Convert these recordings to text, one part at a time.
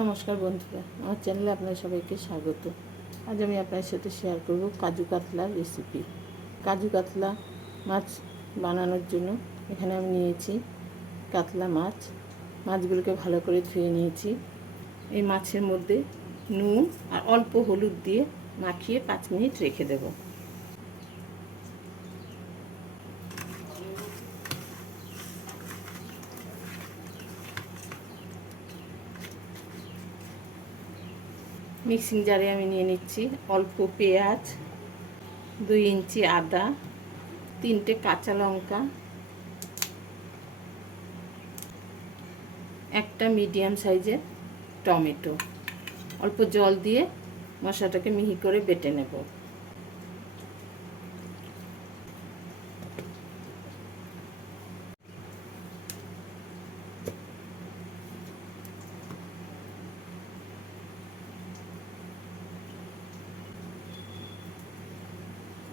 নমস্কার বন্ধুরা, আমার চ্যানেলে আপনার সবাইকে স্বাগত। আজ আমি আপনার সাথে শেয়ার করব কাজু কাতলার রেসিপি কাজু কাতলা মাছ বানানোর জন্য এখানে আমি নিয়েছি কাতলা মাছ। মাছগুলোকে ভালো করে ধুয়ে নিয়েছি। এই মাছের মধ্যে নুন আর অল্প হলুদ দিয়ে মাখিয়ে পাঁচ মিনিট রেখে দেবো। মিক্সিং জারে আমি নিয়ে নিচ্ছি অল্প পেঁয়াজ, দুই ইঞ্চি আদা, তিনটে কাঁচা লঙ্কা, একটা মিডিয়াম সাইজের টমেটো। অল্প জল দিয়ে মশলাটাকে মিহি করে বেটে নেব।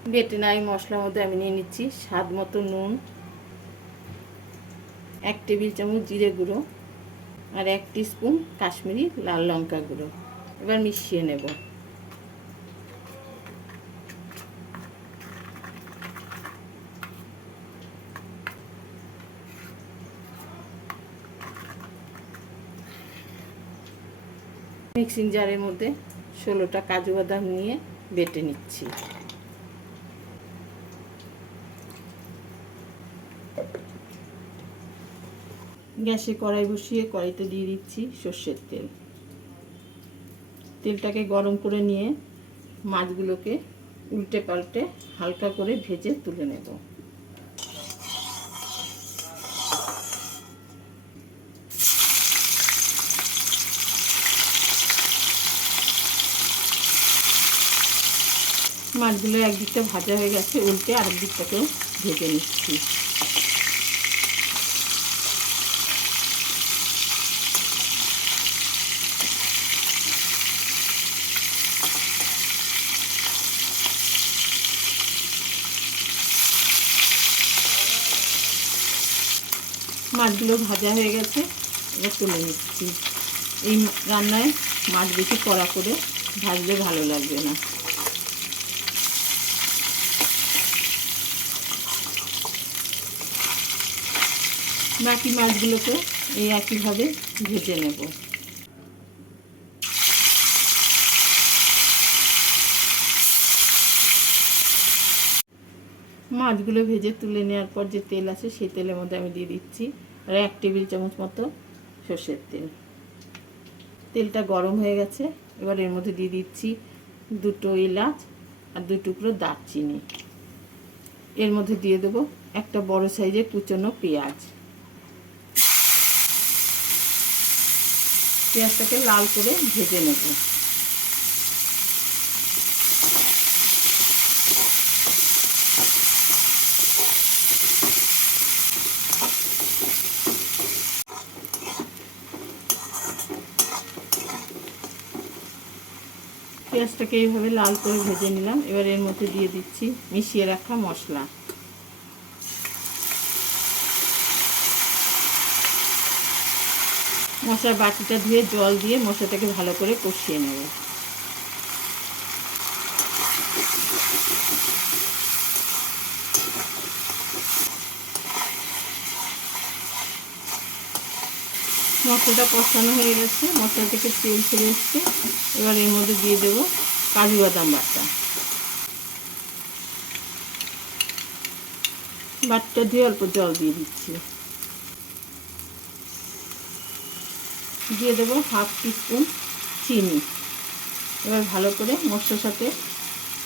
বেটে নাই মশলার মধ্যে আমি নিয়ে নিচ্ছি স্বাদ মতো নুন, এক টেবিল চামচ জিরে গুঁড়ো আর এক স্পুন কাশ্মীরি লাল লঙ্কা গুঁড়ো। এবার মিশিয়ে নেব। মিক্সিং জারের মধ্যে ষোলোটা কাজু বাদাম নিয়ে বেটে নিচ্ছি। গ্যাসে কড়াই বসিয়ে কড়াইতে দিয়ে দিচ্ছি সর্ষের তেল। তেলটাকে গরম করে নিয়ে মাছগুলোকে উল্টে পাল্টে হালকা করে ভেজে তুলে নেব। মাছগুলো একদিকটা ভাজা হয়ে গেছে, উল্টে আরেক দিকটাকেও ভেজে নিচ্ছি। মাছগুলো ভাজা হয়ে গেছে, এবার তুলে নিচ্ছি। এই রান্নায় মাছ বেশি কড়া করে ভাজলে ভালো লাগবে না। বাকি মাছগুলোকে এই একইভাবে ভেজে নেব। মাছগুলো ভেজে তুলে নেওয়ার পর যে তেল আছে সেই তেলের মধ্যে আমি দিয়ে দিচ্ছি আর এক টেবিল চামচ মতো সর্ষের তেল। তেলটা গরম হয়ে গেছে। এবার এর মধ্যে দিয়ে দিচ্ছি দুটো এলাচ আর দুই টুকরো দারচিনি। এর মধ্যে দিয়ে দেবো একটা বড় সাইজের কুচনো পেঁয়াজ। পেঁয়াজটাকে লাল করে ভেজে নেব। পেঁয়াজটাকে এইভাবে লাল করে ভেজে নিলাম। এবার এর মধ্যে দিয়ে দিচ্ছি মিশিয়ে রাখা মশলা। মশলার বাটিটা ধুয়ে জল দিয়ে মশলাটাকে ভালো করে কষিয়ে নেব। মশলাটা কষানো হয়ে গেছে। মশলা থেকে তেল ছেড়ে এসছে। এবার এর মধ্যে দিয়ে দেব কাজু বাদাম বাটা। বাটটা দিয়ে অল্প জল দিয়ে দিচ্ছি। দিয়ে দেবো হাফ টিস্পুন চিনি। এবার ভালো করে মশলার সাথে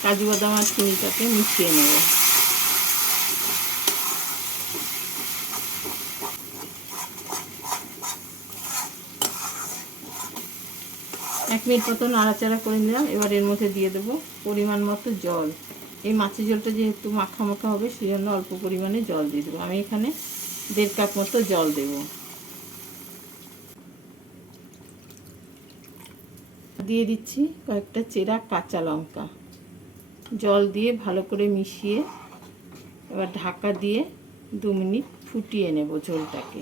কাজু বাদাম আর চিনিটাকে মিশিয়ে নেব। মিনিট মতো নাড়াচাড়া করে নিলাম, এবার এর মধ্যে দিয়ে দেবো পরিমাণ মতো জল। এই মাছের জলটা যেহেতু মাখা মাখা হবে সেই জন্য অল্প পরিমাণে জল দিয়ে দেবো। আমি এখানে দেড় কাপ মতো জল দেবো। দিয়ে দিচ্ছি কয়েকটা চেরা কাঁচা লঙ্কা। জল দিয়ে ভালো করে মিশিয়ে এবার ঢাকা দিয়ে দু মিনিট ফুটিয়ে নেব ঝোলটাকে।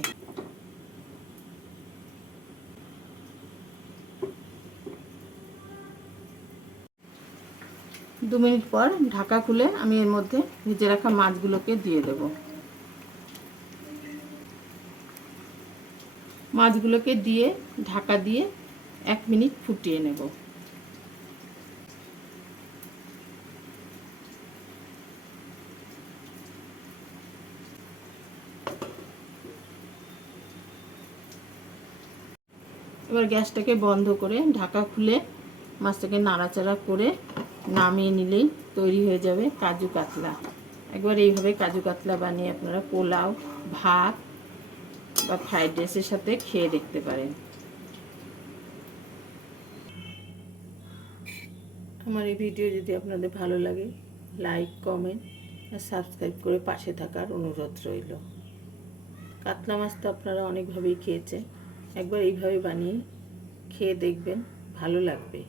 দু মিনিট পর ঢাকা খুলে আমি এর মধ্যে ভেজে রাখা মাছগুলোকে দিয়ে দেব। মাছগুলোকে দিয়ে ঢাকা দিয়ে এক মিনিট ফুটিয়ে নেব। এবার গ্যাসটাকে বন্ধ করে ঢাকা খুলে মাছটাকে নাড়াচাড়া করে নামিয়ে নিলেই তৈরি হয়ে যাবে কাজু কাতলা। একবার এইভাবে কাজু কাতলা বানিয়ে আপনারা পোলাও, ভাত বা ফ্রাইড রাইসের সাথে খেয়ে দেখতে পারেন। আমার এই ভিডিও যদি আপনাদের ভালো লাগে লাইক কমেন্ট আর সাবস্ক্রাইব করে পাশে থাকার অনুরোধ রইল। কাতলা মাছ তো আপনারা অনেকভাবেই খেয়েছেন। একবার এইভাবে বানিয়ে খেয়ে দেখবেন, ভালো লাগবে।